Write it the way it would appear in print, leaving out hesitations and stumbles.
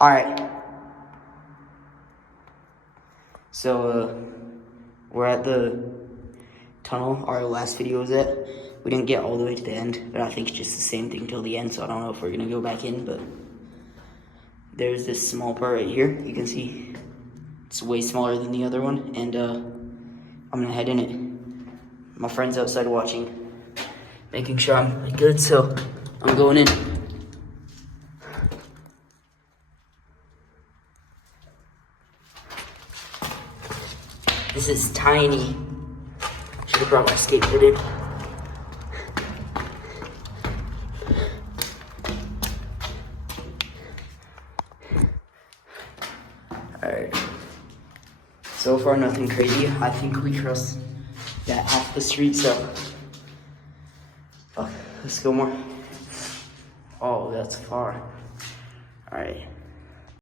Alright. So, we're at the tunnel our last video was at. We didn't get all the way to the end, but I think it's just the same thing till the end, so I don't know if we're gonna go back in, but there's this small part right here. You can see it's way smaller than the other one, and I'm gonna head in it. My friend's outside watching, making sure I'm good, so I'm going in. This is tiny. Should have brought my skateboard in. Alright. So far, nothing crazy. I think we crossed that half the street, so. Fuck, let's go more. Oh, that's far. Alright.